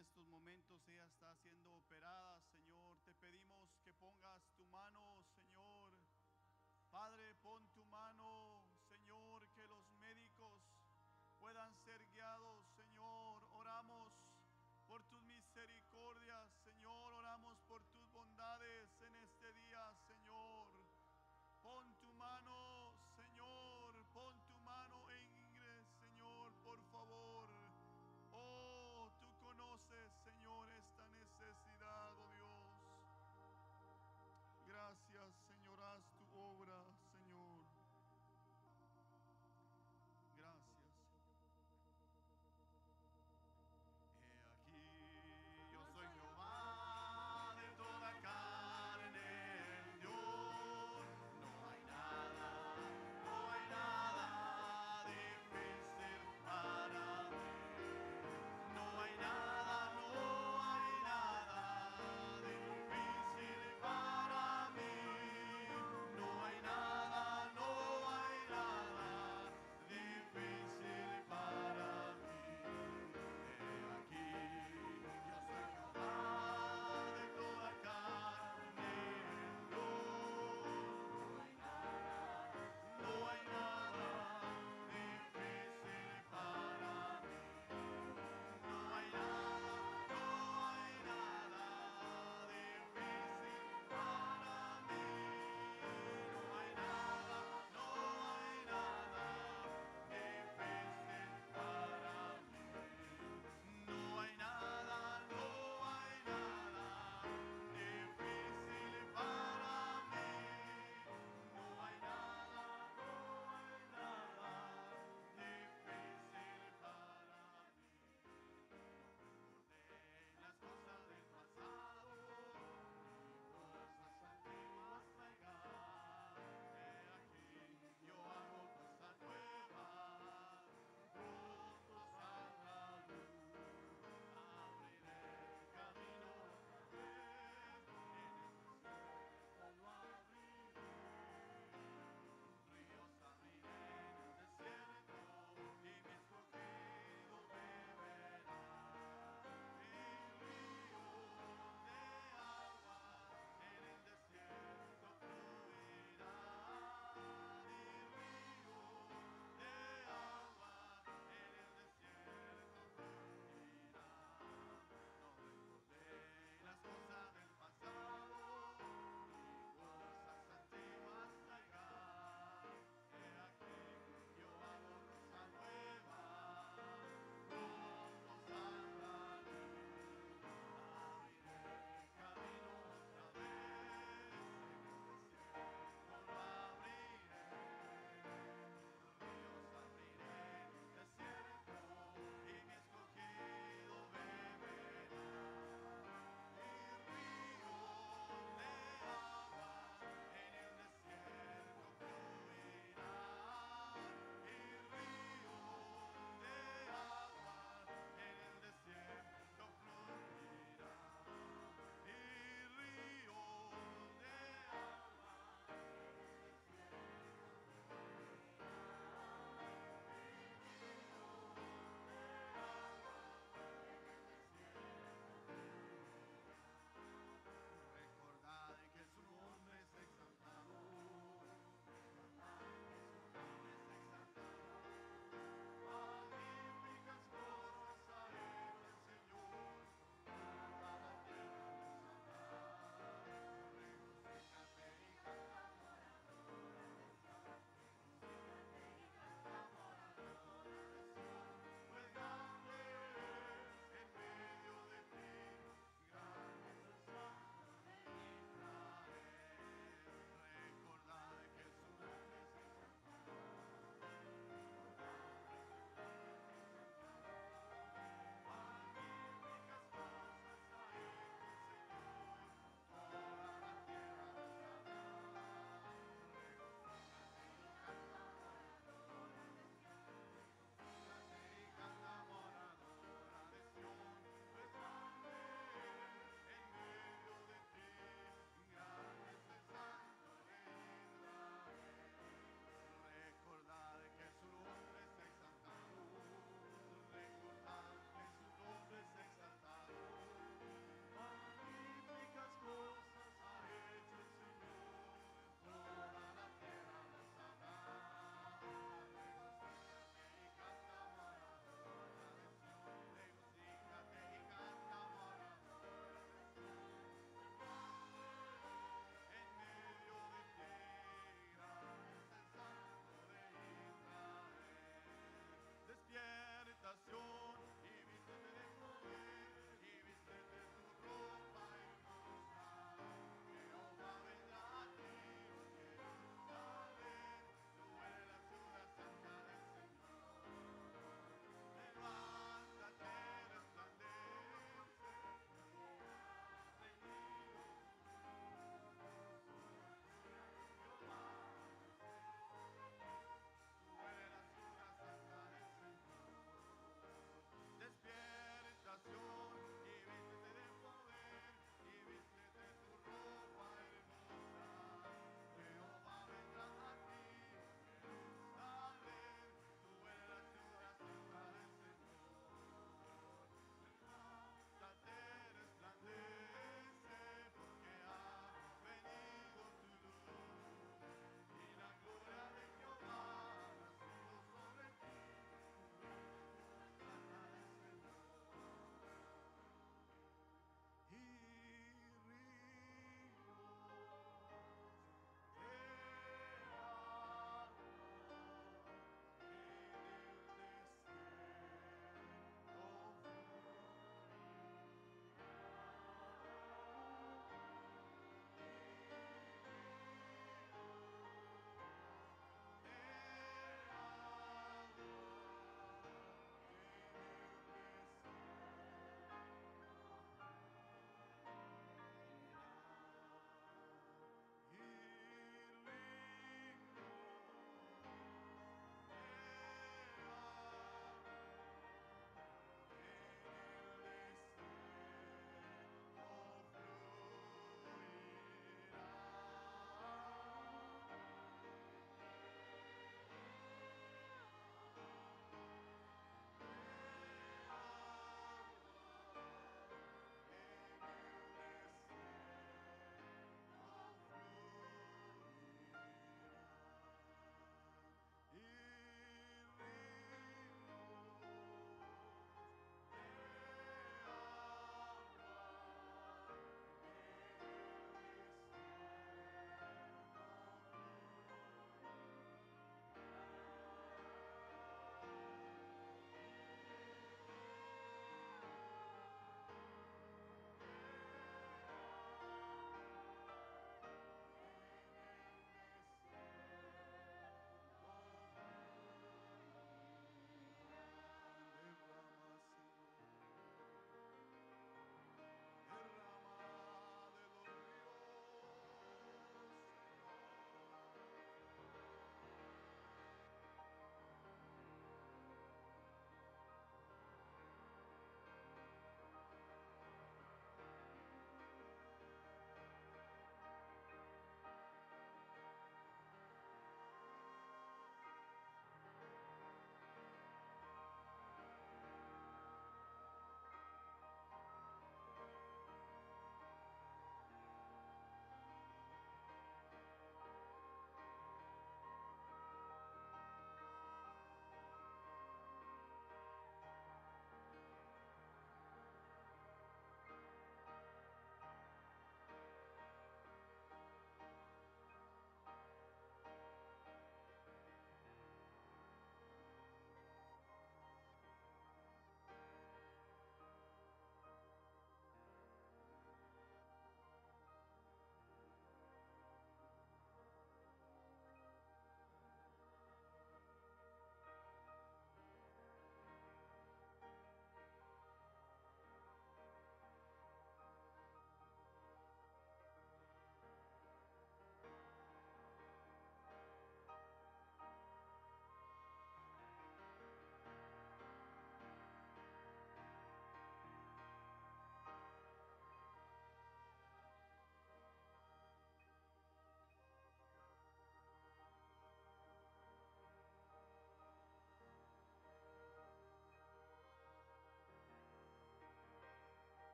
estos momentos ella está siendo operada, Señor. Te pedimos que pongas tu mano, Señor. Padre, pon tu mano, Señor, que los médicos puedan ser guiados, Señor. Oramos por tus misericordias, Señor. Oramos por tus bondades en este día, Señor. Pon tu mano, Señor. Pon tu mano en Ingrid, Señor, por favor. Oh, tú conoces, Señor, esta necesidad, oh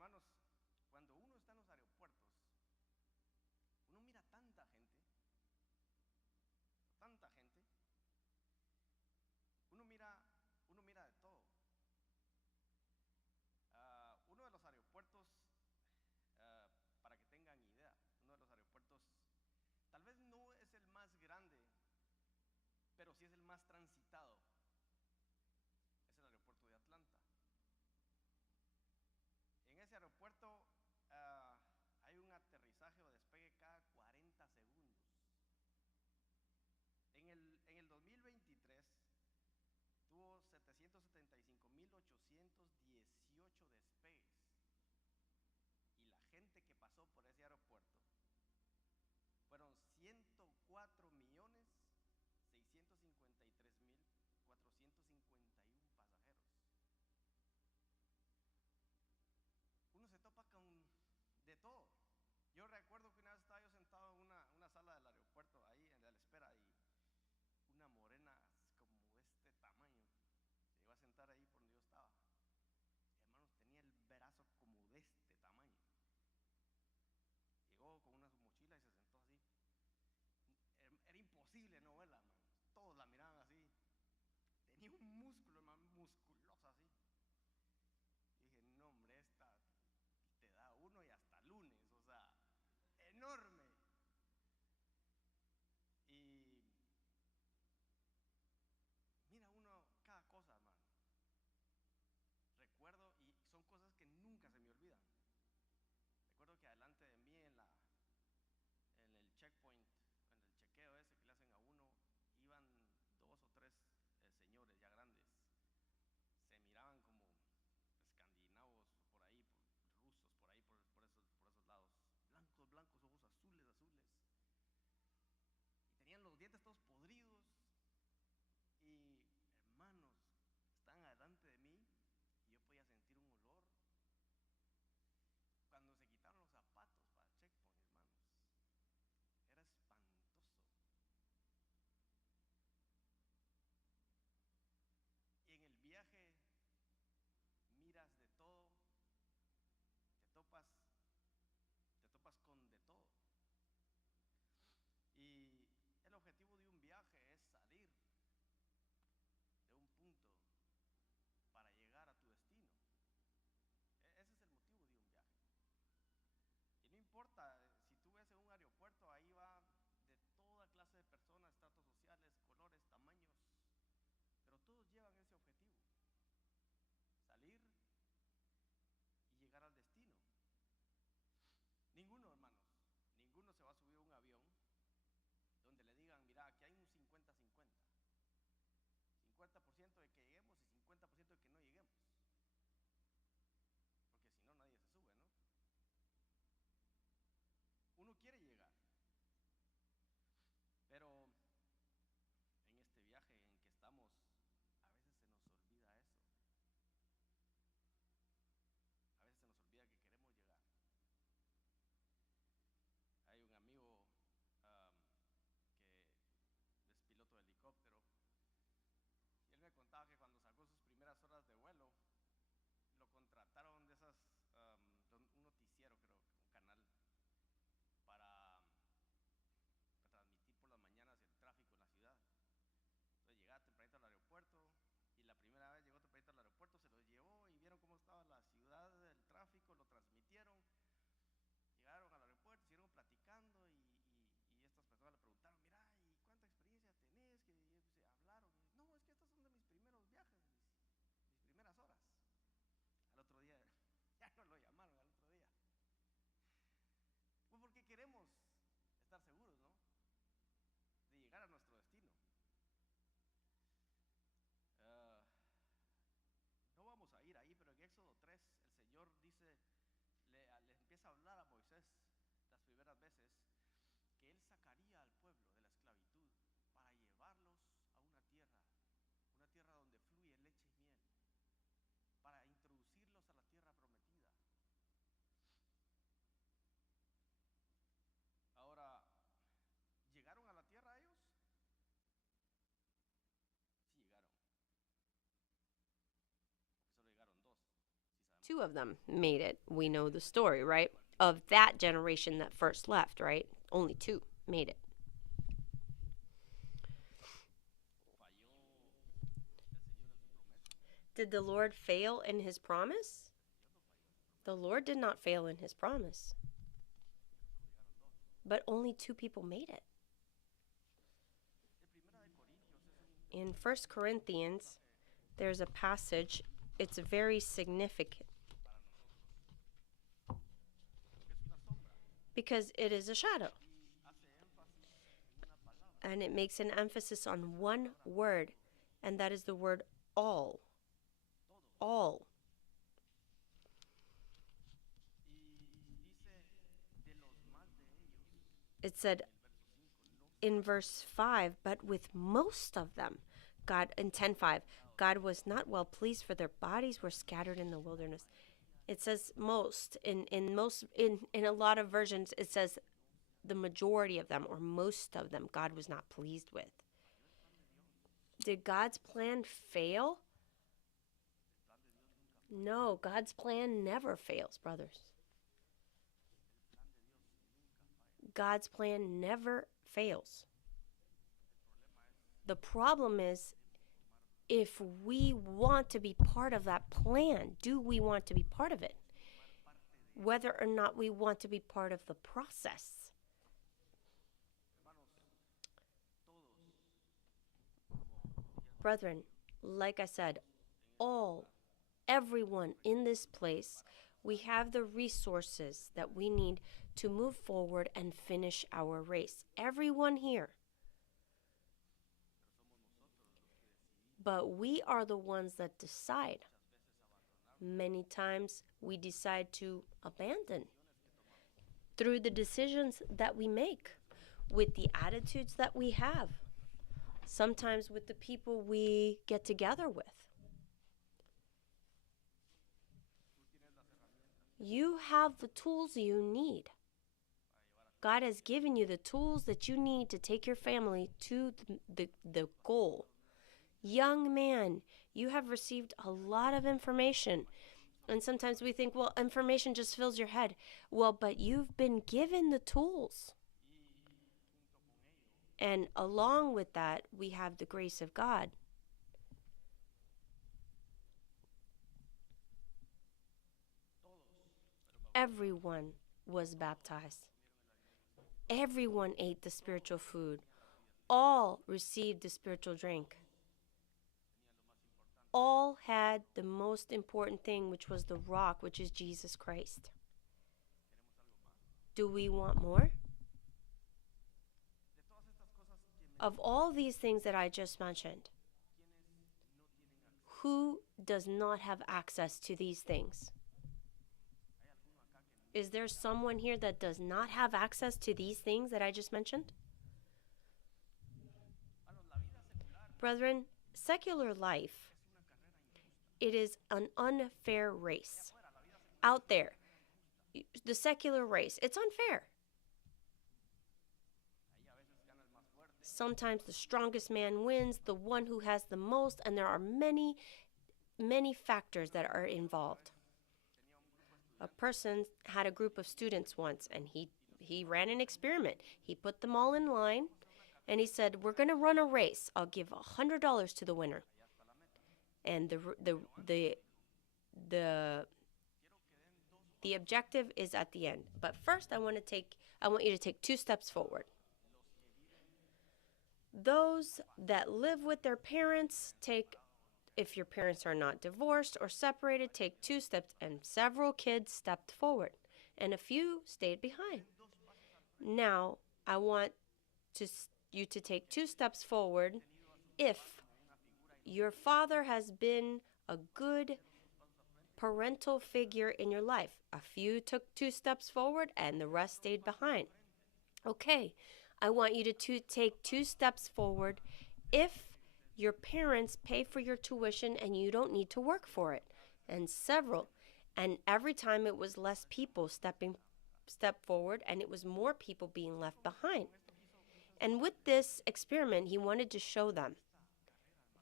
hermanos, cuando uno está en los aeropuertos, uno mira tanta gente, uno mira de todo. Uno de los aeropuertos, para que tengan idea, uno de los aeropuertos, tal vez no es el más grande, pero sí es el más transitado, es el aeropuerto de Atlanta. En ese aeropuerto hay un aterrizaje o despegue cada 40 segundos. En el 2023 tuvo 775.818 despegues, y la gente que pasó por ese aeropuerto fueron 104.653.451 pasajeros. Uno se topa con de todo. Yo recuerdo que una vez estaba yo sentado en una sala del aeropuerto, ahí en la espera, y una morena como de este tamaño se iba a sentar ahí por donde yo estaba. Hermanos, tenía el brazo como de este tamaño. Llegó con una mochila y se sentó así. Era imposible no verla, hermanos. Todos la miraban así. Tenía un músculo, hermano, musculoso así. Y dije, no, hombre, esta te da uno y hasta lunes, o sea, enorme. Y mira uno cada cosa, hermano. Recuerdo, y son cosas que nunca se me olvidan. Recuerdo que adelante de mí en el checkpoint, en el chequeo ese que le hacen a uno, iban 2 o 3 señores ya grandes. Se miraban como escandinavos por ahí, rusos por ahí, por esos lados. Blancos, ojos azules. Y tenían los dientes todos podridos. Y hermanos, estaban adelante de mí y yo podía sentir un olor. Cuando se quitaron los zapatos para el checkpoint, hermanos, era espantoso. Y en el viaje miras de todo, te topas con de todo. Y el objetivo de un viaje es salir de un punto para llegar a tu destino. Ese es el motivo de un viaje. Y no importa, si tú ves en un aeropuerto, ahí va de toda clase de personas, estratos sociales, colores, tamaños, pero todos llevan ese objetivo: salir y llegar al destino. Ninguno, hermanos, ninguno se va a subir a un avión donde le digan, mira, aquí hay un 50-50, 50% de que lleguemos y 50% de que no lleguemos, porque si no nadie se sube, ¿no? Uno quiere llegar, pero en este viaje en que estamos, a veces se nos olvida eso. A veces se nos olvida que queremos llegar. Hay un amigo que es piloto de helicóptero, y él me contaba que cuando sacó sus primeras horas de vuelo, lo contrataron de un noticiero, creo, un canal, para transmitir por las mañanas el tráfico en la ciudad. Entonces llegaba tempranito al aeropuerto, y la primera vez llegó tempranito al aeropuerto, se los llevó y vieron cómo estaba la ciudad, el tráfico, lo transmitieron. Llegaron al aeropuerto, siguieron platicando, y estas personas le preguntaron, mira, ¿y cuánta experiencia tenés? Que se hablaron. Y, no, es que estos son de mis primeros viajes, mis primeras horas. Al otro día, ya no lo llamaron al otro día. Pues porque queremos estar seguros, ¿no?, de llegar a nuestro destino. 2 of them made it. We know the story, right? Of that generation that first left, right? Only 2 made it. Did the Lord fail in his promise? The Lord did not fail in his promise. But only 2 people made it. In 1 Corinthians, there's a passage. It's very significant because it is a shadow. And it makes an emphasis on one word, and that is the word all. All. It said in verse 5, but with most of them, God, in 10:5, God was not well pleased, for their bodies were scattered in the wilderness. It says most. In a lot of versions, it says the majority of them or most of them God was not pleased with. Did God's plan fail? No, God's plan never fails, brothers. God's plan never fails. The problem is, if we want to be part of that plan, do we want to be part of it? Whether or not we want to be part of the process. Brethren, like I said, everyone in this place, we have the resources that we need to move forward and finish our race. Everyone here. But we are the ones that decide. Many times we decide to abandon through the decisions that we make, with the attitudes that we have, sometimes with the people we get together with. You have the tools you need. God has given you the tools that you need to take your family to the goal. Young man, you have received a lot of information. And sometimes we think, well, information just fills your head. Well, but you've been given the tools. And along with that, we have the grace of God. Everyone was baptized. Everyone ate the spiritual food. All received the spiritual drink. All had the most important thing, which was the rock, which is Jesus Christ. Do we want more? Of all these things that I just mentioned, who does not have access to these things? Is there someone here that does not have access to these things that I just mentioned? Brethren, secular life, it is an unfair race. Out there, the secular race, it's unfair. Sometimes the strongest man wins, the one who has the most, and there are many, many factors that are involved. A person had a group of students once, and he ran an experiment. He put them all in line, and he said, we're going to run a race. I'll give $100 to the winner. And the objective is at the end. But first, I want you to take 2 steps forward. Those that live with their parents, if your parents are not divorced or separated, take 2 steps, and several kids stepped forward, and a few stayed behind. Now, I want you to take 2 steps forward if your father has been a good parental figure in your life. A few took 2 steps forward, and the rest stayed behind. Okay, I want you to take 2 steps forward if your parents pay for your tuition and you don't need to work for it. And every time it was less people step forward, and it was more people being left behind. And with this experiment, he wanted to show them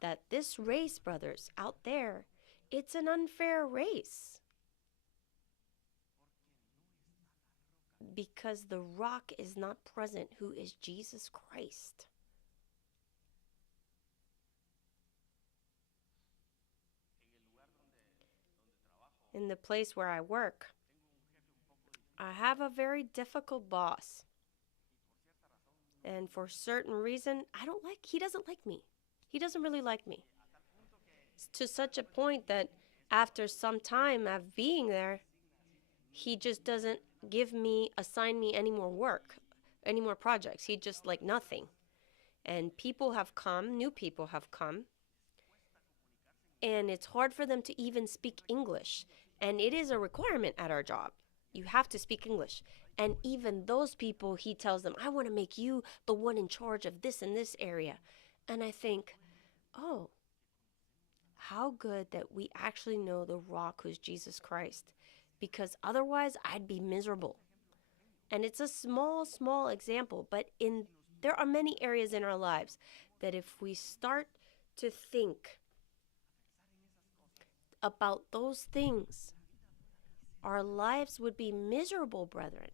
that this race, brothers, out there, it's an unfair race. because the rock is not present, who is Jesus Christ. In the place where I work, I have a very difficult boss. And for certain reason, he doesn't like me. He doesn't really like me. To such a point that after some time of being there, he just doesn't assign me any more work, any more projects. He just like nothing. And new people have come, and it's hard for them to even speak English. And it is a requirement at our job. You have to speak English. And even those people, he tells them, I want to make you the one in charge of this and this area. And I think, oh, how good that we actually know the rock who's Jesus Christ. Because otherwise, I'd be miserable. And it's a small, small example, but there are many areas in our lives that if we start to think about those things, our lives would be miserable, brethren.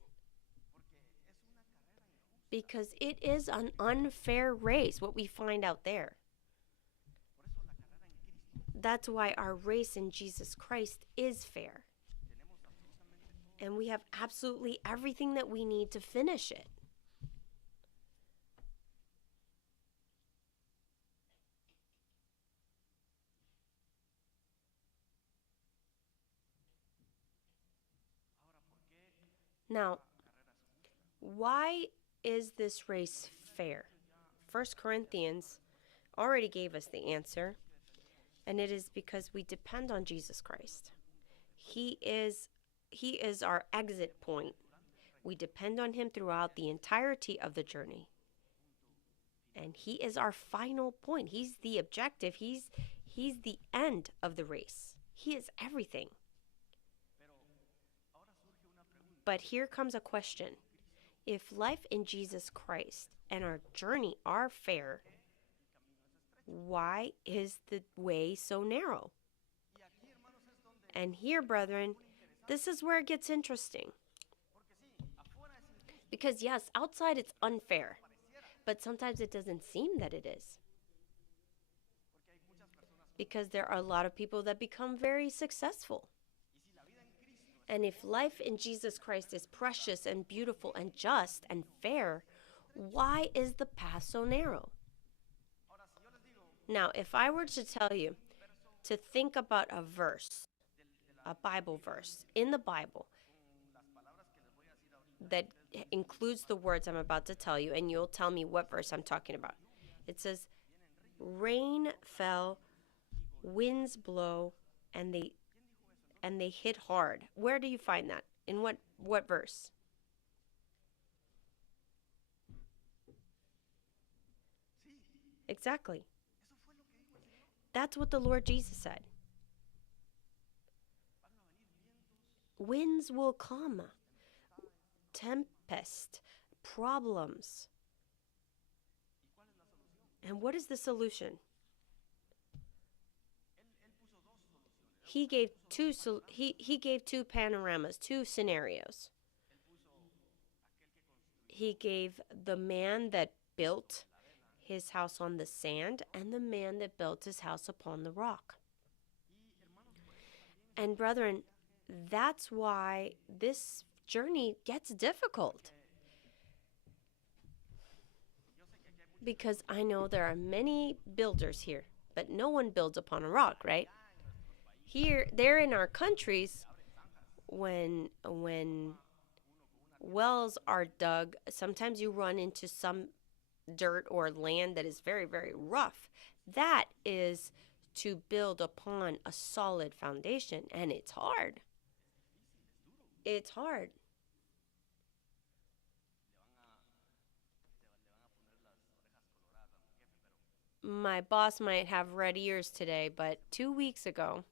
Because it is an unfair race, what we find out there. That's why our race in Jesus Christ is fair. And we have absolutely everything that we need to finish it. Now, why is this race fair? 1 Corinthians already gave us the answer, and it is because we depend on Jesus Christ. He is our exit point. We depend on him throughout the entirety of the journey. And he is our final point. He's the objective. He's the end of the race. He is everything. But here comes a question. If life in Jesus Christ and our journey are fair, why is the way so narrow? And here, brethren, this is where it gets interesting. Because yes, outside it's unfair, but sometimes it doesn't seem that it is. Because there are a lot of people that become very successful. And if life in Jesus Christ is precious and beautiful and just and fair, why is the path so narrow? Now, if I were to tell you to think about a verse, a Bible verse in the Bible that includes the words I'm about to tell you, and you'll tell me what verse I'm talking about. It says, rain fell, winds blow, and they hit hard. Where do you find that? In what verse? Exactly. That's what the Lord Jesus said. Winds will come, tempest, problems. And what is the solution? He gave two panoramas, two scenarios. He gave the man that built his house on the sand and the man that built his house upon the rock. And brethren, that's why this journey gets difficult. Because I know there are many builders here, but no one builds upon a rock, right? There in our countries, when wells are dug, sometimes you run into some dirt or land that is very, very rough. That is to build upon a solid foundation, and it's hard. It's hard. My boss might have red ears today, but 3 weeks ago,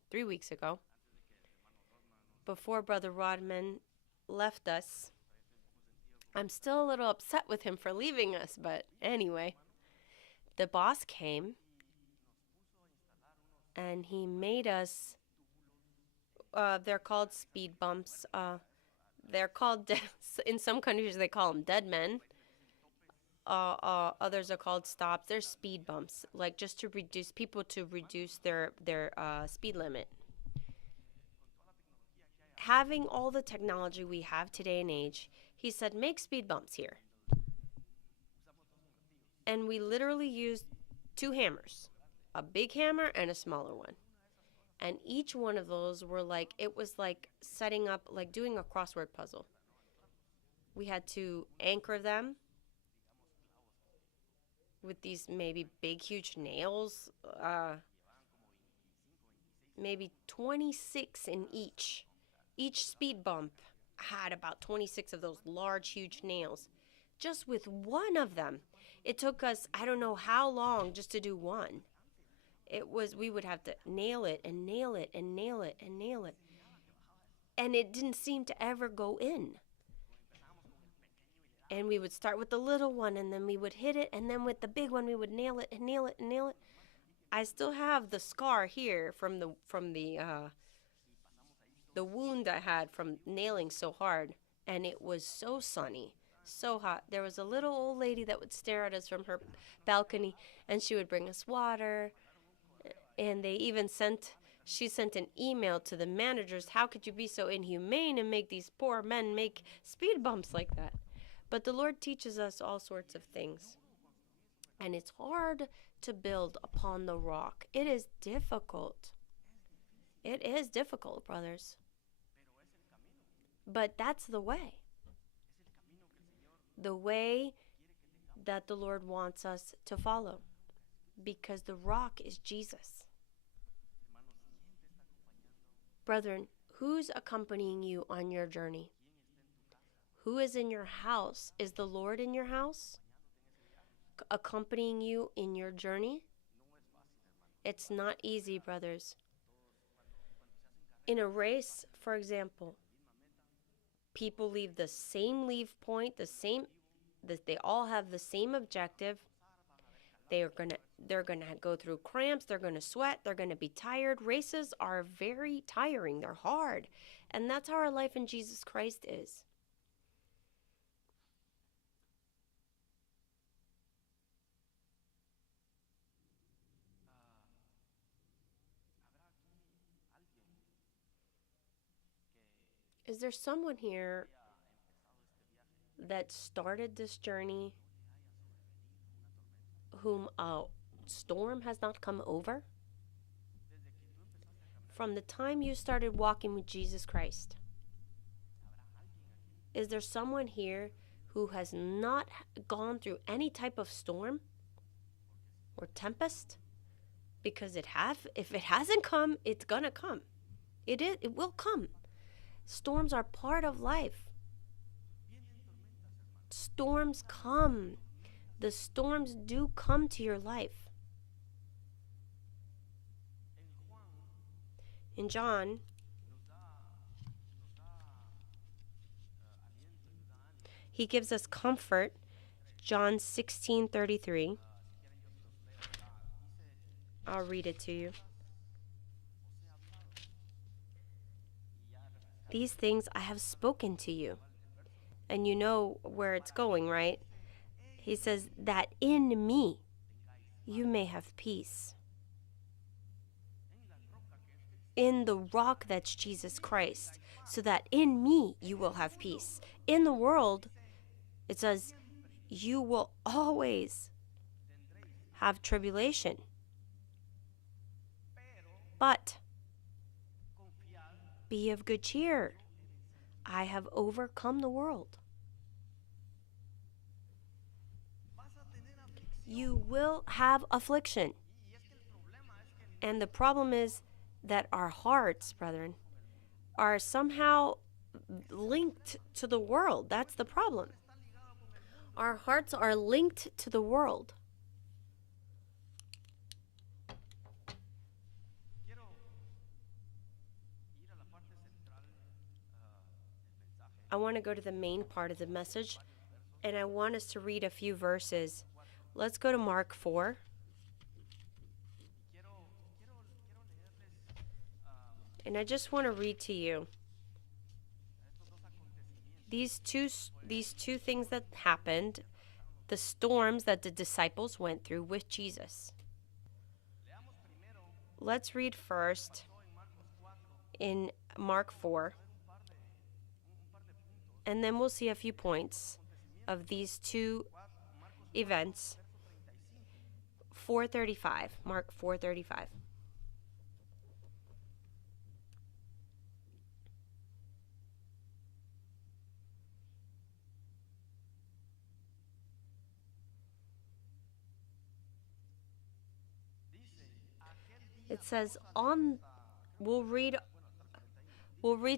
before Brother Rodman left us, I'm still a little upset with him for leaving us, but anyway, the boss came and he made us, they're called speed bumps. They're called, in some countries, they call them dead men. Others are called stops. They're speed bumps, like just to reduce people to reduce their speed limit. Having all the technology we have today and age, he said, make speed bumps here. And we literally used 2 hammers, a big hammer and a smaller one. And each one of those were like, it was like setting up, like doing a crossword puzzle. We had to anchor them with these maybe big, huge nails, maybe 26 in each. Each speed bump had about 26 of those large, huge nails. Just with one of them, it took us, I don't know how long just to do one. We would have to nail it and nail it and nail it and nail it. And it didn't seem to ever go in. And we would start with the little one, and then we would hit it, and then with the big one, we would nail it and nail it and nail it. I still have the scar here from the wound I had from nailing so hard, and it was so sunny, so hot. There was a little old lady that would stare at us from her balcony, and she would bring us water. And she sent an email to the managers. How could you be so inhumane and make these poor men make speed bumps like that? But the Lord teaches us all sorts of things. And it's hard to build upon the rock. It is difficult. It is difficult, brothers. But that's the way. The way that the Lord wants us to follow. Because the rock is Jesus. Brethren, who's accompanying you on your journey? Who is in your house? Is the Lord in your house? Accompanying you in your journey? It's not easy, brothers. In a race, for example, people leave the same leave point, they all have the same objective. They're gonna go through cramps, they're gonna sweat, they're gonna be tired. Races are very tiring, they're hard. And that's how our life in Jesus Christ is. Is there someone here that started this journey whom a storm has not come over? From the time you started walking with Jesus Christ, is there someone here who has not gone through any type of storm or tempest? Because if it hasn't come, it's gonna come. It will come. Storms are part of life. Storms come. The storms do come to your life. In John, he gives us comfort. John 16:33. I'll read it to you. These things I have spoken to you. And you know where it's going, right? He says that in me you may have peace. In the rock that's Jesus Christ, so that in me you will have peace. In the world, it says you will always have tribulation. But be of good cheer. I have overcome the world. You will have affliction. And the problem is that our hearts, brethren, are somehow linked to the world. That's the problem. Our hearts are linked to the world. I want to go to the main part of the message, and I want us to read a few verses. Let's go to Mark 4. And I just want to read to you these two things that happened, the storms that the disciples went through with Jesus. Let's read first in Mark 4, and then we'll see a few points of these two events. 4:35, Mark 4:35. It says we'll read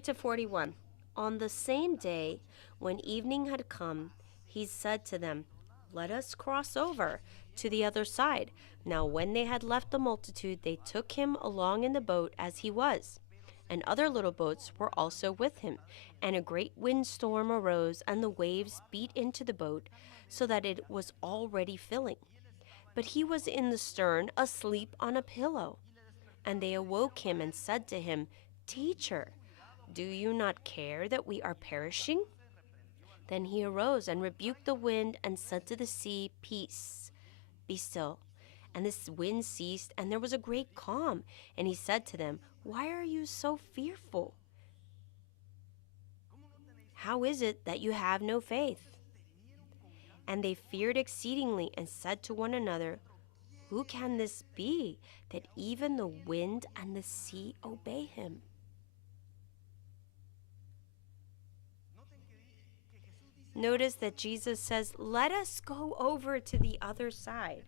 to 41. On the same day, when evening had come, he said to them, "Let us cross over to the other side." Now when they had left the multitude, they took him along in the boat as he was, and other little boats were also with him. And a great windstorm arose, and the waves beat into the boat, so that it was already filling. But he was in the stern, asleep on a pillow. And they awoke him and said to him, "Teacher, do you not care that we are perishing?" Then he arose and rebuked the wind and said to the sea, "Peace, be still." And this wind ceased, and there was a great calm. And he said to them, "Why are you so fearful? How is it that you have no faith?" And they feared exceedingly and said to one another, "Who can this be, that even the wind and the sea obey him?" Notice that Jesus says, "Let us go over to the other side."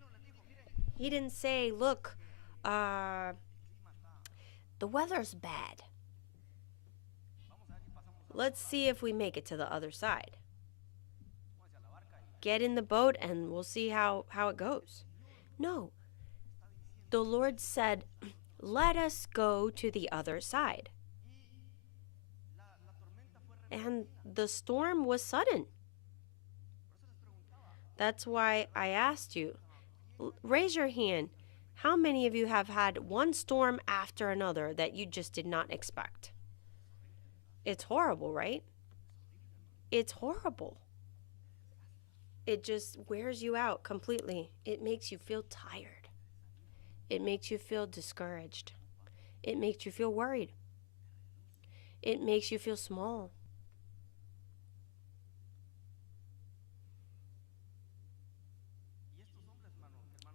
He didn't say, "Look, the weather's bad. Let's see if we make it to the other side. Get in the boat and we'll see how it goes." No. The Lord said, "Let us go to the other side." And the storm was sudden. That's why I asked you, raise your hand. How many of you have had one storm after another that you just did not expect? It's horrible, right? It's horrible. It just wears you out completely. It makes you feel tired. It makes you feel discouraged. It makes you feel worried. It makes you feel small.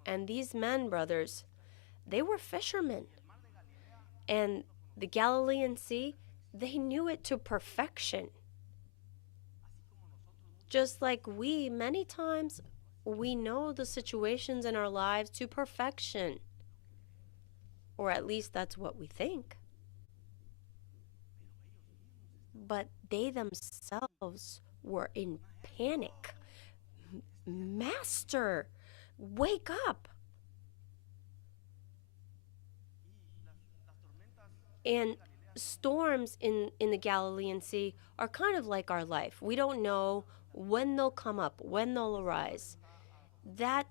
And these men, brothers, they were fishermen. And the Galilean Sea, they knew it to perfection. Just like we, many times, we know the situations in our lives to perfection. Or at least that's what we think. But they themselves were in panic. "Master, wake up." And storms in the Galilean Sea are kind of like our life. We don't know when they'll come up, when they'll arise. That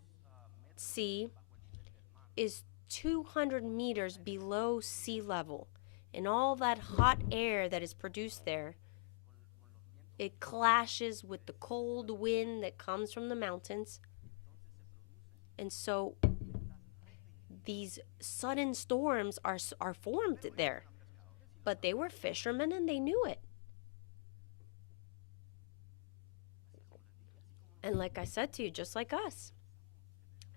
sea is 200 meters below sea level. And all that hot air that is produced there, it clashes with the cold wind that comes from the mountains. And so these sudden storms are formed there. But they were fishermen and they knew it. And like I said to you, just like us,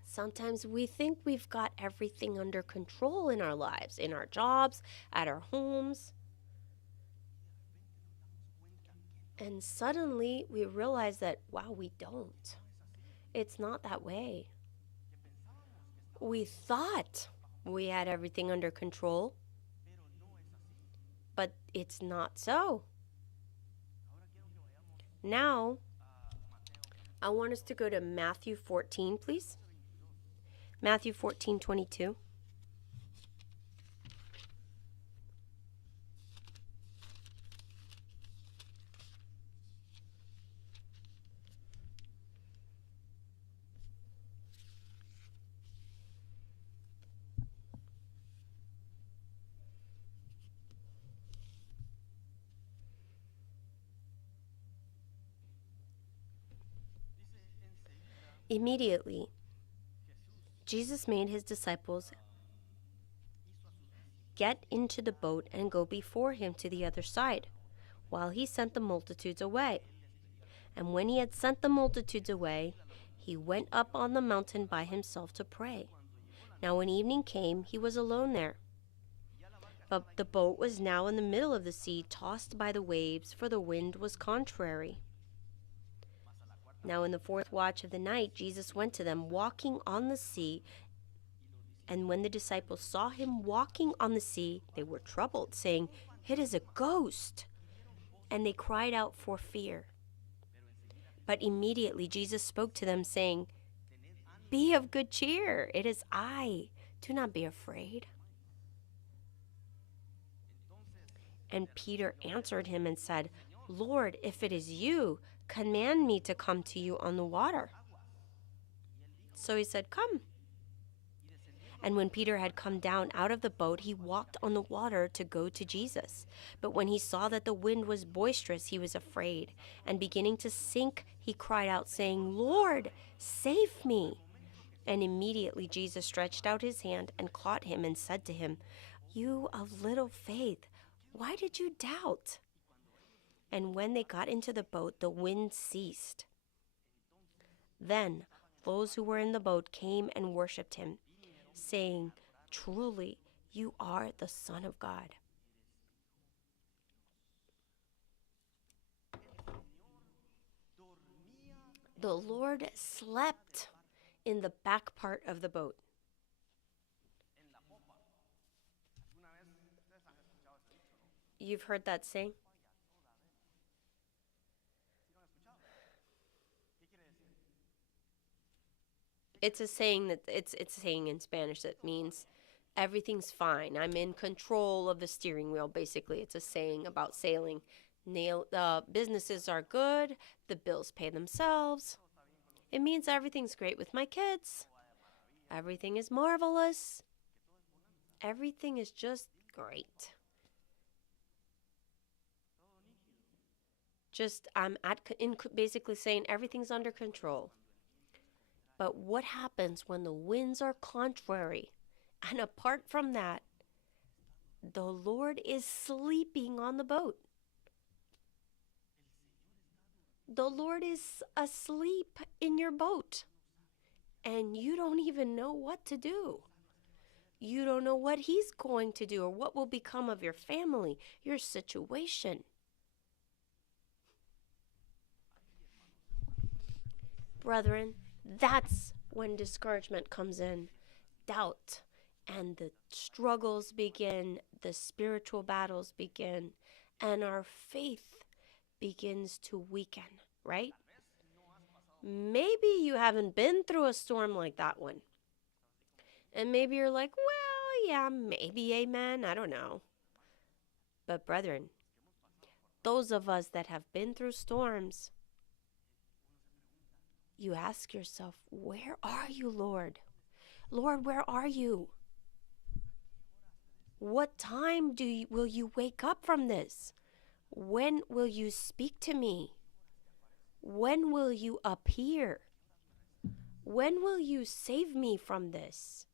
sometimes we think we've got everything under control in our lives, in our jobs, at our homes. And suddenly we realize that, wow, we don't. It's not that way. We thought we had everything under control, but it's not so. Now, I want us to go to Matthew 14, please. Matthew 14:22. Immediately, Jesus made his disciples get into the boat and go before him to the other side, while he sent the multitudes away. And when he had sent the multitudes away, he went up on the mountain by himself to pray. Now when evening came, he was alone there. But the boat was now in the middle of the sea, tossed by the waves, for the wind was contrary. Now in the fourth watch of the night, Jesus went to them, walking on the sea. And when the disciples saw him walking on the sea, they were troubled, saying, "It is a ghost." And they cried out for fear. But immediately Jesus spoke to them, saying, "Be of good cheer. It is I. Do not be afraid." And Peter answered him and said, "Lord, if it is you, command me to come to you on the water." So he said, "Come." And when Peter had come down out of the boat, he walked on the water to go to Jesus. But when he saw that the wind was boisterous, he was afraid. And beginning to sink, he cried out, saying, "Lord, save me." And immediately Jesus stretched out his hand and caught him and said to him, "You of little faith, why did you doubt?" And when they got into the boat, the wind ceased. Then those who were in the boat came and worshipped him, saying, "Truly, you are the Son of God." The Lord slept in the back part of the boat. You've heard that saying? It's a saying that it's a saying in Spanish that means everything's fine. I'm in control of the steering wheel. Basically, it's a saying about sailing. Businesses are good. The bills pay themselves. It means everything's great with my kids. Everything is marvelous. Everything is just great. I'm basically saying everything's under control. But what happens when the winds are contrary? And apart from that, the Lord is sleeping on the boat. The Lord is asleep in your boat. And you don't even know what to do. You don't know what he's going to do or what will become of your family, your situation. Brethren, that's when discouragement comes in, doubt, and the struggles begin, the spiritual battles begin, and our faith begins to weaken, right? Maybe you haven't been through a storm like that one. And maybe you're like, well, yeah, maybe, amen, I don't know. But brethren, those of us that have been through storms, you ask yourself, where are you, Lord? Lord, where are you? What time will you wake up from this? When will you speak to me? When will you appear? When will you save me from this?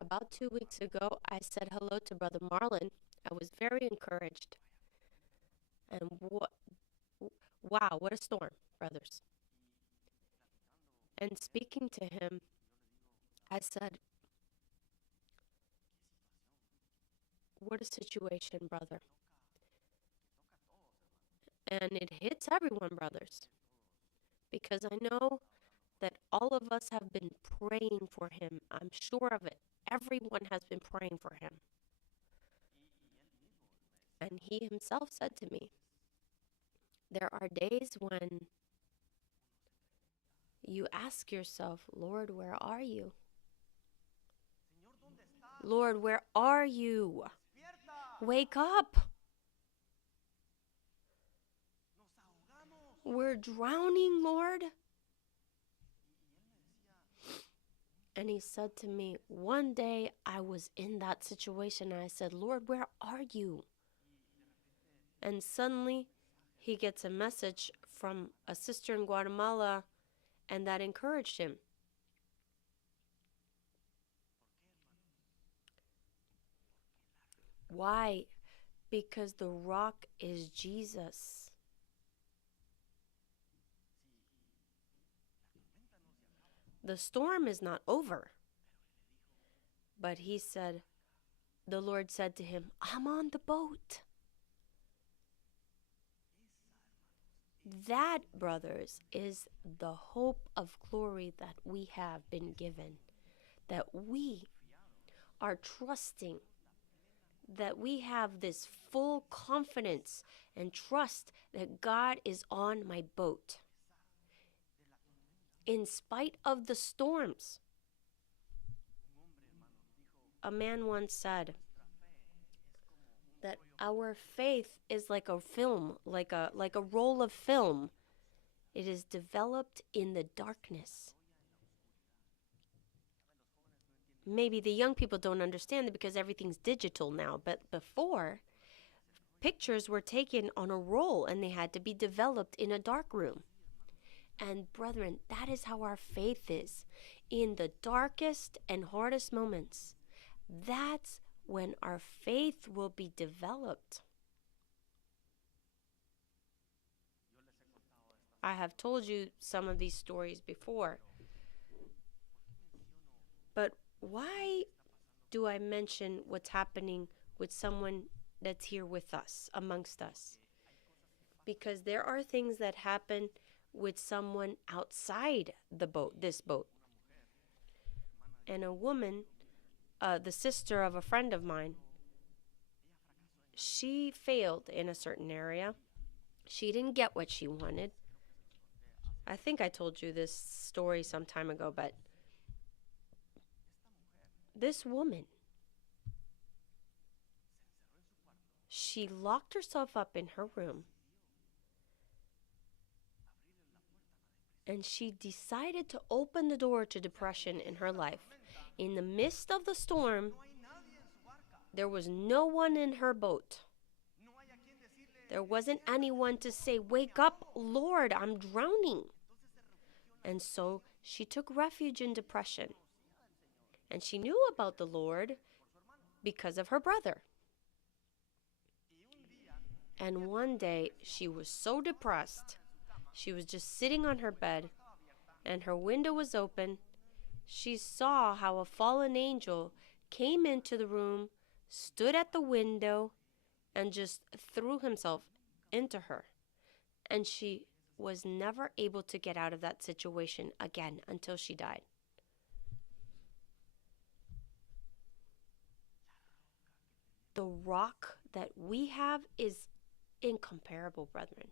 About 2 weeks ago, I said hello to Brother Marlon. I was very encouraged. And wow, what a storm, brothers. And speaking to him, I said, what a situation, brother. And it hits everyone, brothers. Because I know that all of us have been praying for him. I'm sure of it. Everyone has been praying for him. And he himself said to me, there are days when you ask yourself, Lord, where are you? Lord, where are you? Wake up. We're drowning, Lord. And he said to me, one day I was in that situation and I said, Lord, where are you? And suddenly he gets a message from a sister in Guatemala, and that encouraged him. Why? Because the rock is Jesus. The storm is not over. But he said, the Lord said to him, I'm on the boat. That, brothers, is the hope of glory that we have been given. That we are trusting, that we have this full confidence and trust that God is on my boat. In spite of the storms. A man once said that our faith is like a film, like a roll of film. It is developed in the darkness. Maybe the young people don't understand it because everything's digital now, but before, pictures were taken on a roll and they had to be developed in a dark room. And brethren, that is how our faith is. In the darkest and hardest moments, that's when our faith will be developed. I have told you some of these stories before. But why do I mention what's happening with someone that's here with us, amongst us? Because there are things that happen with someone outside the boat, this boat. And a woman, the sister of a friend of mine, she failed in a certain area. She didn't get what she wanted. I think I told you this story some time ago, but this woman, she locked herself up in her room and she decided to open the door to depression in her life. In the midst of the storm, there was no one in her boat. There wasn't anyone to say, wake up, Lord, I'm drowning. And so she took refuge in depression. And she knew about the Lord because of her brother. And one day she was so depressed. She was just sitting on her bed and her window was open. She saw how a fallen angel came into the room, stood at the window, and just threw himself into her. And she was never able to get out of that situation again until she died. The rock that we have is incomparable, brethren.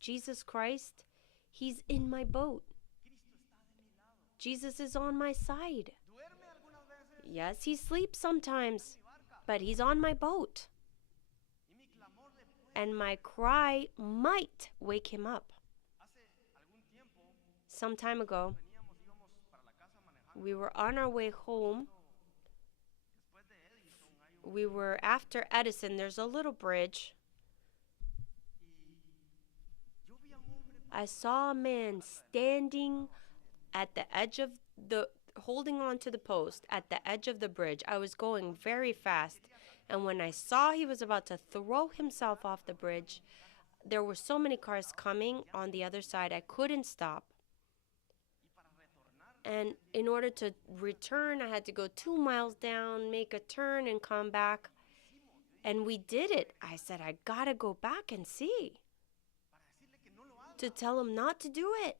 Jesus Christ, he's in my boat. Jesus is on my side. Yes, he sleeps sometimes, but he's on my boat. And my cry might wake him up. Some time ago, we were on our way home. We were after Edison. There's a little bridge. I saw a man standing at the edge of holding on to the post at the edge of the bridge. I was going very fast. And when I saw he was about to throw himself off the bridge, there were so many cars coming on the other side, I couldn't stop. And in order to return, I had to go 2 miles down, make a turn, and come back. And we did it. I said, I gotta go back and see. To tell him not to do it.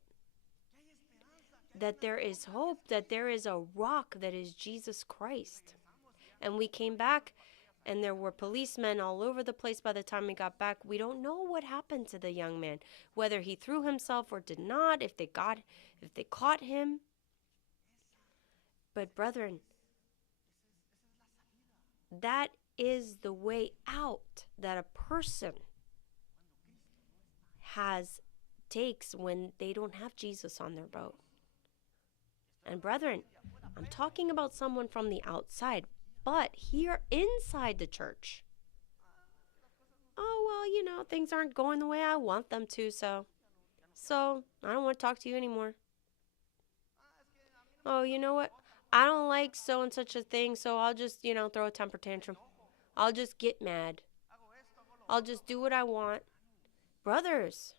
That there is hope, that there is a rock that is Jesus Christ. And we came back, and there were policemen all over the place by the time we got back. We don't know what happened to the young man, whether he threw himself or did not, if they caught him. But brethren, that is the way out that a person takes when they don't have Jesus on their boat. And brethren, I'm talking about someone from the outside, but here inside the church. Oh, well, you know, things aren't going the way I want them to, so I don't want to talk to you anymore. Oh, you know what? I don't like so and such a thing, so I'll just, you know, throw a temper tantrum. I'll just get mad. I'll just do what I want. Brothers,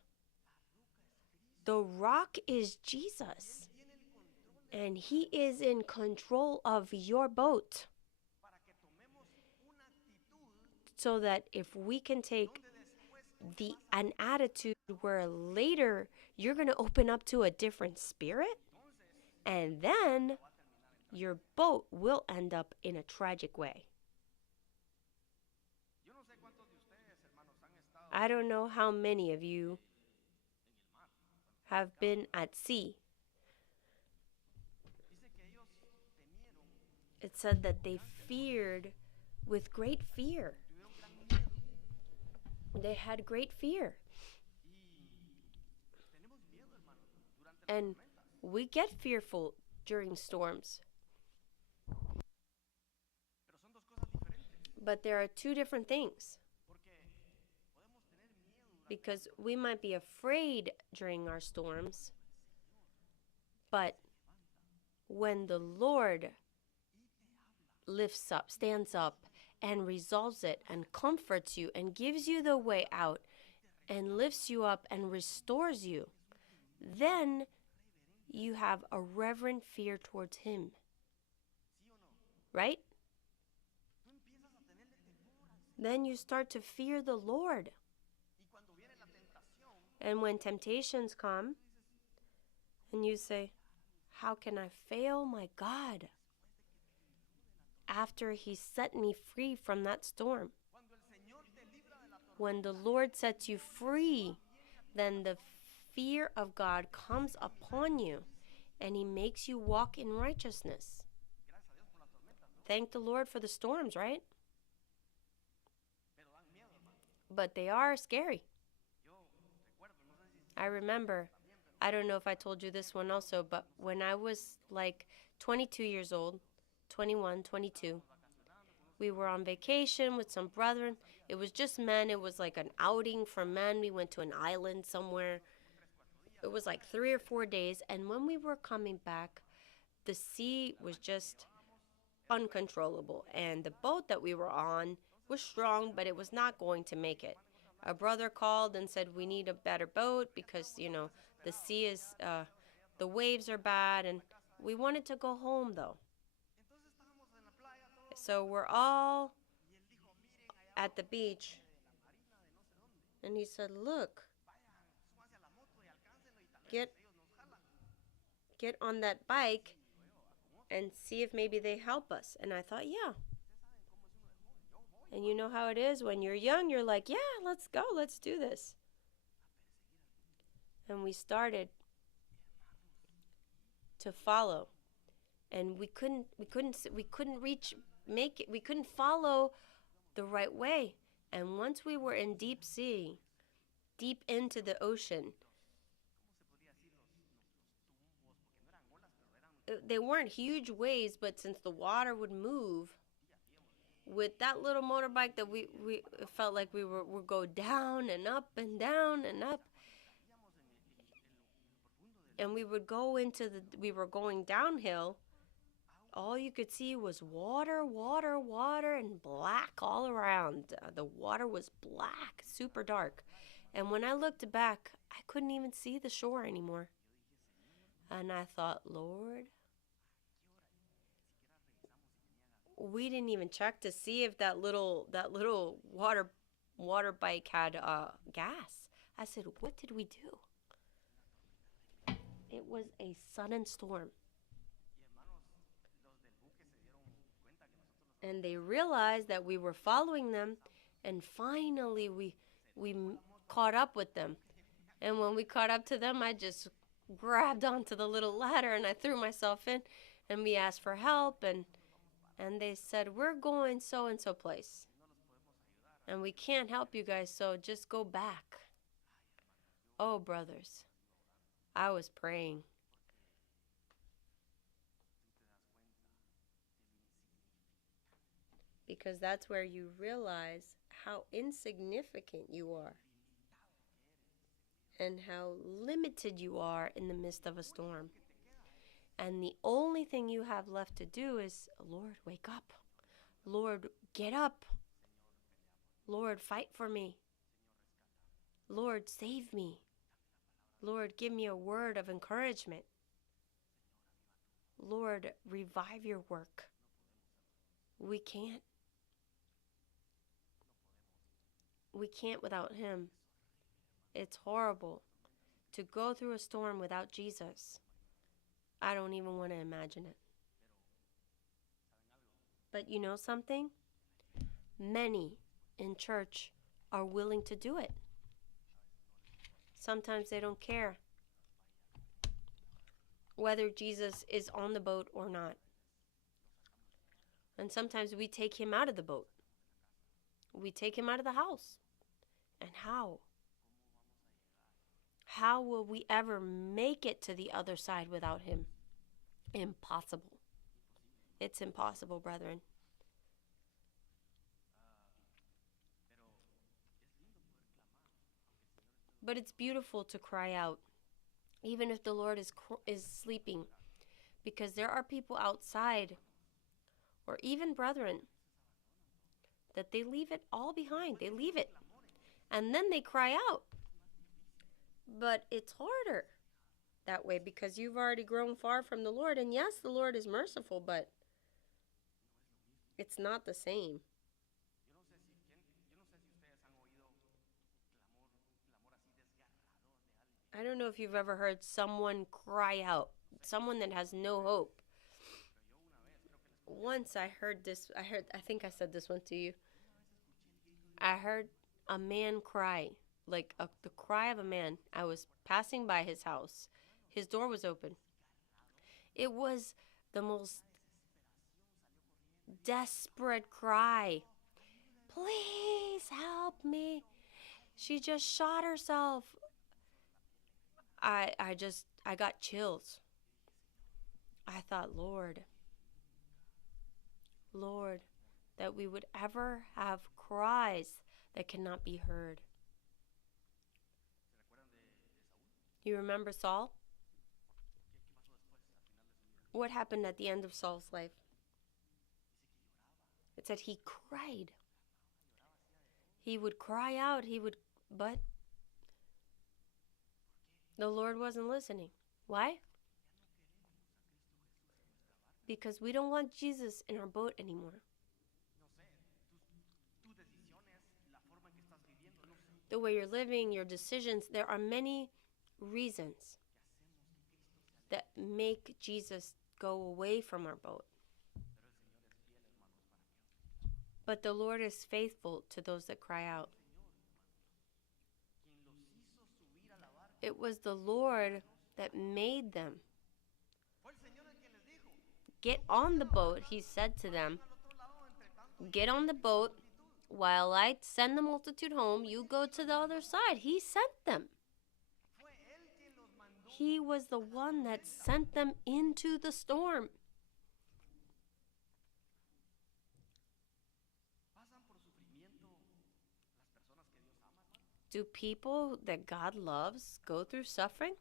the rock is Jesus, and he is in control of your boat. So that if we can take an attitude where later you're going to open up to a different spirit, and then your boat will end up in a tragic way. I don't know how many of you have been at sea. It said that they feared with great fear. They had great fear. And we get fearful during storms. But there are two different things. Because we might be afraid during our storms, but when the Lord lifts up, stands up, and resolves it, and comforts you, and gives you the way out, and lifts you up, and restores you, then you have a reverent fear towards Him. Right? Then you start to fear the Lord. And when temptations come, and you say, how can I fail my God after He set me free from that storm? When the Lord sets you free, then the fear of God comes upon you, and He makes you walk in righteousness. Thank the Lord for the storms, right? But they are scary. I remember, I don't know if I told you this one also, but when I was like 22 years old, 21, 22, we were on vacation with some brethren. It was just men. It was like an outing for men. We went to an island somewhere. It was like 3 or 4 days. And when we were coming back, the sea was just uncontrollable. And the boat that we were on was strong, but it was not going to make it. A brother called and said, we need a better boat because, you know, the sea is, the waves are bad. And we wanted to go home, though. So we're all at the beach. And he said, look, get on that bike and see if maybe they help us. And I thought, yeah. And you know how it is when you're young, you're like, yeah, let's go, let's do this. And we started to follow. And we couldn't follow the right way. And once we were in deep sea, deep into the ocean, they weren't huge waves, but since the water would move, with that little motorbike that we felt like we would go down and up and down and up. And we would go we were going downhill. All you could see was water, water, water, and black all around. The water was black, super dark. And when I looked back, I couldn't even see the shore anymore. And I thought, Lord, we didn't even check to see if that little water bike had gas. I said, what did we do? It was a sudden storm. And they realized that we were following them, and finally we caught up with them. And when we caught up to them, I just grabbed onto the little ladder and I threw myself in, and we asked for help, and they said, we're going so-and-so place, and we can't help you guys, so just go back. Oh, brothers, I was praying. because that's where you realize how insignificant you are and how limited you are in the midst of a storm. And the only thing you have left to do is, Lord, wake up. Lord, get up. Lord, fight for me. Lord, save me. Lord, give me a word of encouragement. Lord, revive your work. We can't. We can't without him. It's horrible to go through a storm without Jesus. I don't even want to imagine it. But you know something? Many in church are willing to do it. Sometimes they don't care whether Jesus is on the boat or not. And sometimes we take him out of the boat. We take him out of the house. And how? How will we ever make it to the other side without him? Impossible. It's impossible, brethren. But it's beautiful to cry out, even if the Lord is sleeping, because there are people outside, or even brethren, that they leave it all behind. They leave it, and then they cry out. But it's harder that way because you've already grown far from the Lord. And yes, the Lord is merciful, but it's not the same. I don't know if you've ever heard someone cry out, someone that has no hope. Once I think I said this one to you. I heard a man cry, like the cry of a man. I was passing by his house. His door was open. It was the most desperate cry. Please help me. She just shot herself. I got chills. I thought, Lord, that we would ever have cries that cannot be heard. You remember Saul? What happened at the end of Saul's life? It said he cried. He would cry out, but the Lord wasn't listening. Why? Because we don't want Jesus in our boat anymore. The way you're living, your decisions, there are many reasons that make Jesus go away from our boat. But the Lord is faithful to those that cry out. It was the Lord that made them. Get on the boat, he said to them. Get on the boat while I send the multitude home. You go to the other side. He sent them. He was the one that sent them into the storm. Do people that God loves go through suffering?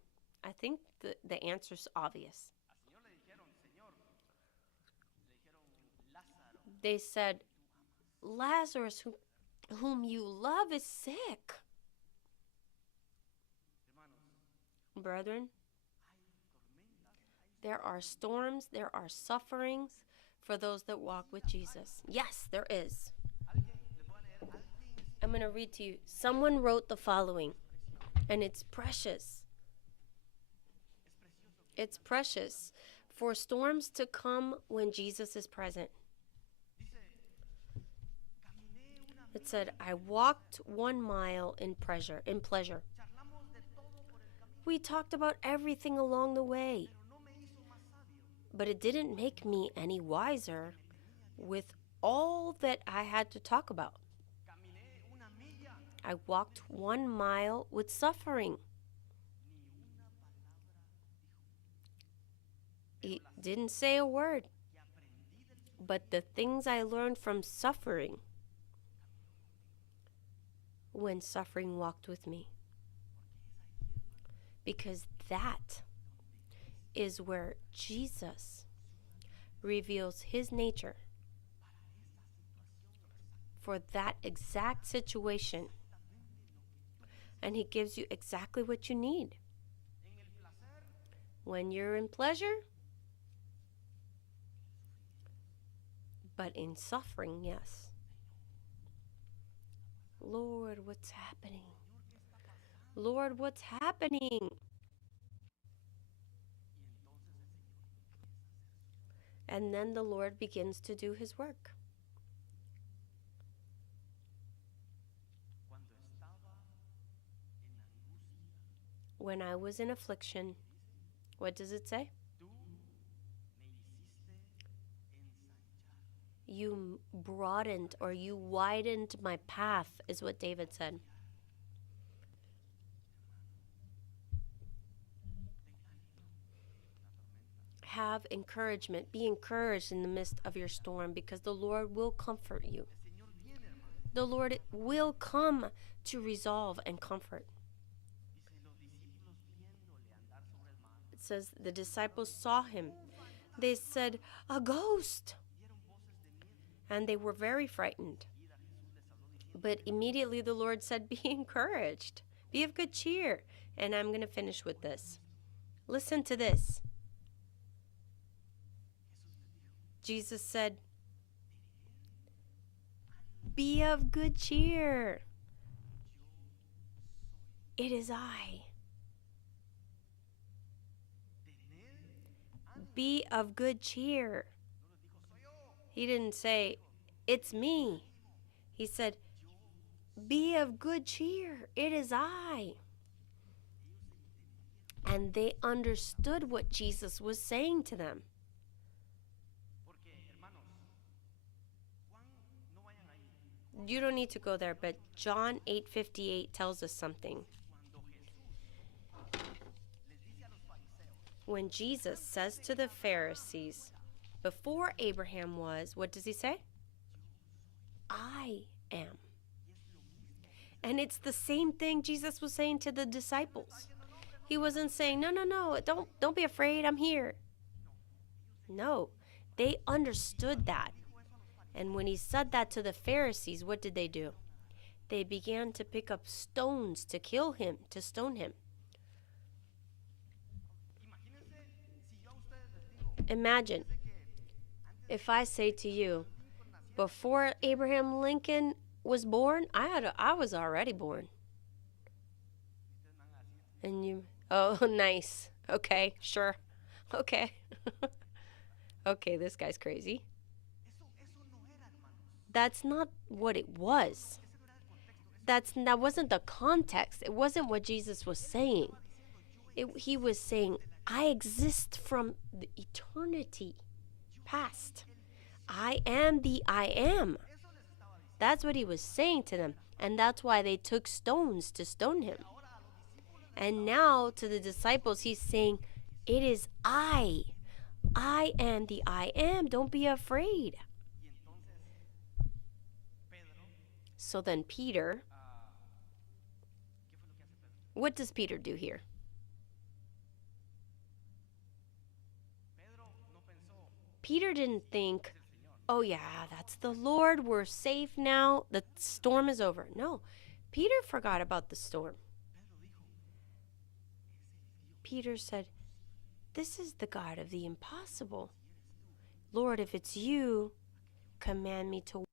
I think the answer is obvious. They said, Lazarus, whom you love, is sick. Brethren, there are storms, there are sufferings for those that walk with Jesus. Yes, there is. I'm going to read to you. Someone wrote the following, and it's precious. It's precious for storms to come when Jesus is present. It said, I walked 1 mile in pleasure. We talked about everything along the way, but it didn't make me any wiser with all that I had to talk about. I walked 1 mile with suffering. He didn't say a word. but the things I learned from suffering when suffering walked with me. Because that is where Jesus reveals his nature for that exact situation. And he gives you exactly what you need. When you're in pleasure, but in suffering, yes. Lord, what's happening? Lord, what's happening? And then the Lord begins to do his work. When I was in affliction, what does it say? You broadened or you widened my path, is what David said. Have encouragement. Be encouraged in the midst of your storm, because the Lord will comfort you. The Lord will come to resolve and comfort. It says the disciples saw him. They said, "A ghost." And they were very frightened. But immediately the Lord said, "Be encouraged. Be of good cheer." And I'm going to finish with this. Listen to this. Jesus said, "Be of good cheer. It is I." Be of good cheer. He didn't say, "It's me." He said, "Be of good cheer. It is I." And they understood what Jesus was saying to them. You don't need to go there, but John 8:58 tells us something. When Jesus says to the Pharisees, before Abraham was, what does he say? I am. And it's the same thing Jesus was saying to the disciples. He wasn't saying, no, don't be afraid, I'm here. No, they understood that. And when he said that to the Pharisees, what did they do? They began to pick up stones to kill him, to stone him. Imagine if I say to you, before Abraham Lincoln was born, I was already born. And you, oh, nice. Okay, sure. Okay. Okay, this guy's crazy. That's not what it was. That wasn't the context. It wasn't what Jesus was saying. He was saying, I exist from the eternity past. I am the I am. That's what he was saying to them. And that's why they took stones to stone him. And now to the disciples, he's saying, it is I. I am the I am. Don't be afraid. So then Peter, what does Peter do here? Peter didn't think, oh yeah, that's the Lord. We're safe now. The storm is over. No, Peter forgot about the storm. Peter said, this is the God of the impossible. Lord, if it's you, command me to